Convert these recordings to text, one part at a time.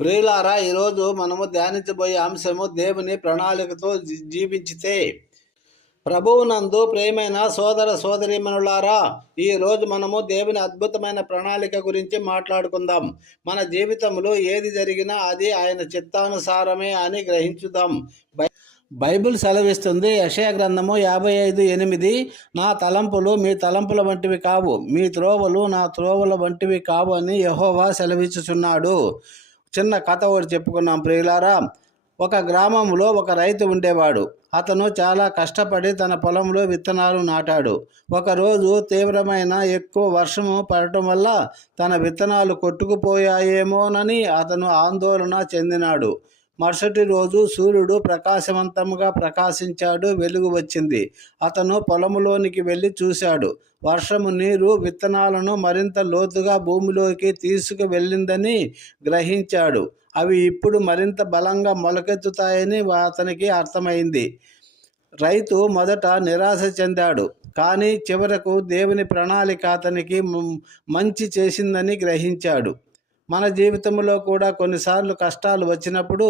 ప్రియులారా, ఈరోజు మనము ధ్యానించబోయే అంశము దేవుని ప్రణాళికతో జీవించితే. ప్రభువునందు ప్రియమైన సోదర సోదరీమణులారా, ఈరోజు మనము దేవుని అద్భుతమైన ప్రణాళిక గురించి మాట్లాడుకుందాం. మన జీవితంలో ఏది జరిగినా అది ఆయన చిత్తానుసారమే అని గ్రహించుదాం. బైబిల్ సెలవిస్తుంది, యెషయా గ్రంథము 55:8, నా తలంపులు మీ తలంపుల వంటివి కావు, మీ త్రోవలు నా త్రోవల వంటివి కావు అని యెహోవా సెలవిచ్చుచున్నాడు. చిన్న కథ ఒకటి చెప్పుకున్నాం ప్రియులారా. ఒక గ్రామంలో ఒక రైతు ఉండేవాడు. అతను చాలా కష్టపడి తన పొలంలో విత్తనాలు నాటాడు. ఒకరోజు తీవ్రమైన ఎక్కువ వర్షము పడటం వల్ల తన విత్తనాలు కొట్టుకుపోయాయేమోనని అతను ఆందోళన చెందినాడు. మరుసటి రోజు సూర్యుడు ప్రకాశవంతంగా ప్రకాశించాడు. వెలుగు వచ్చింది. అతను పొలంలోనికి వెళ్ళి చూశాడు. వర్షము నీరు విత్తనాలను మరింత లోతుగా భూమిలోకి తీసుకు వెళ్ళిందని గ్రహించాడు. అవి ఇప్పుడు మరింత బలంగా మొలకెత్తుతాయని అతనికి అర్థమైంది. రైతు మొదట నిరాశ చెందాడు, కానీ చివరకు దేవుని ప్రణాళిక అతనికి మంచి చేసిందని గ్రహించాడు. మన జీవితంలో కూడా కొన్నిసార్లు కష్టాలు వచ్చినప్పుడు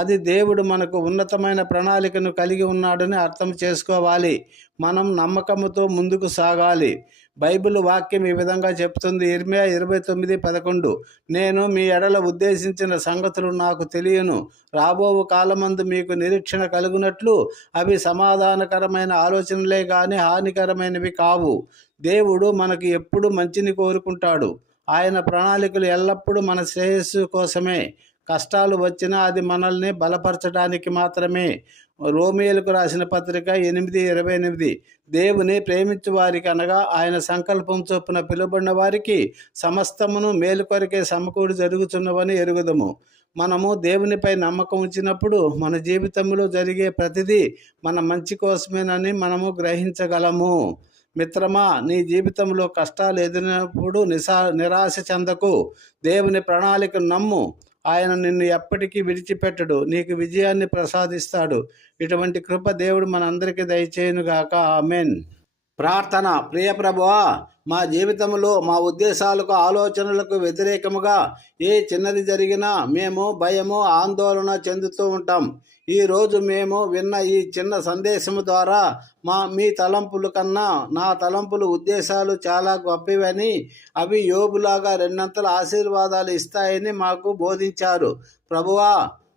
అది దేవుడు మనకు ఉన్నతమైన ప్రణాళికను కలిగి ఉన్నాడని అర్థం చేసుకోవాలి. మనం నమ్మకంతో ముందుకు సాగాలి. బైబిల్ వాక్యం ఈ విధంగా చెప్తుంది. ఇర్మియా 29:11, నేను మీ ఎడల ఉద్దేశించిన సంగతులు నాకు తెలియను, రాబో కాలమందు మీకు నిరీక్షణ కలుగునట్లు అవి సమాధానకరమైన ఆలోచనలే కానీ హానికరమైనవి కావు. దేవుడు మనకు ఎప్పుడు మంచిని కోరుకుంటాడు. ఆయన ప్రణాళికలు ఎల్లప్పుడూ మన శ్రేయస్సు కోసమే. కష్టాలు వచ్చినా అది మనల్ని బలపరచడానికి మాత్రమే. రోమియోలకు రాసిన పత్రిక 8:28, దేవుని ప్రేమించు వారికి అనగా ఆయన సంకల్పం చొప్పున పిలువబడిన వారికి సమస్తమును మేలు కొరకే సమకూడి జరుగుతున్నవని ఎరుగుదము. మనము దేవునిపై నమ్మకం ఉంచినప్పుడు మన జీవితంలో జరిగే ప్రతిదీ మన మంచి కోసమేనని మనము గ్రహించగలము. మిత్రమా, నీ జీవితంలో కష్టాలు ఎదురైనప్పుడు నిరాశ చెందకు. దేవుని ప్రణాళికను నమ్ము. ఆయన నిన్ను ఎప్పటికీ విడిచిపెట్టడు, నీకు విజయాన్ని ప్రసాదిస్తాడు. ఇటువంటి కృప దేవుడు మనందరికీ దయచేయునుగాక. ఆమేన్. ప్రార్థన. ప్రియ ప్రభువా, మా జీవితంలో మా ఉద్దేశాలకు ఆలోచనలకు వ్యతిరేకముగా ఏ చిన్నది జరిగినా మేము భయము ఆందోళన చెందుతూ ఉంటాం. ఈరోజు మేము విన్న ఈ చిన్న సందేశము ద్వారా మీ తలంపుల కన్నా నా తలంపులు ఉద్దేశాలు చాలా గొప్పవని, అవి యోబులాగా రెండంతల ఆశీర్వాదాలు ఇస్తాయని మాకు బోధించారు. ప్రభువా,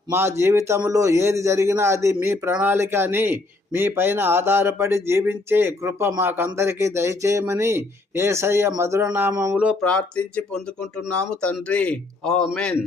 మా జీవితంలో ఏది జరిగినా అది మీ ప్రణాళిక అని, మీ పైన ఆధారపడి జీవించే కృప మాకందరికీ దయచేయమని యేసయ్య మధుర నామములో ప్రార్థించి పొందుకుంటున్నాము తండ్రి. ఆమేన్.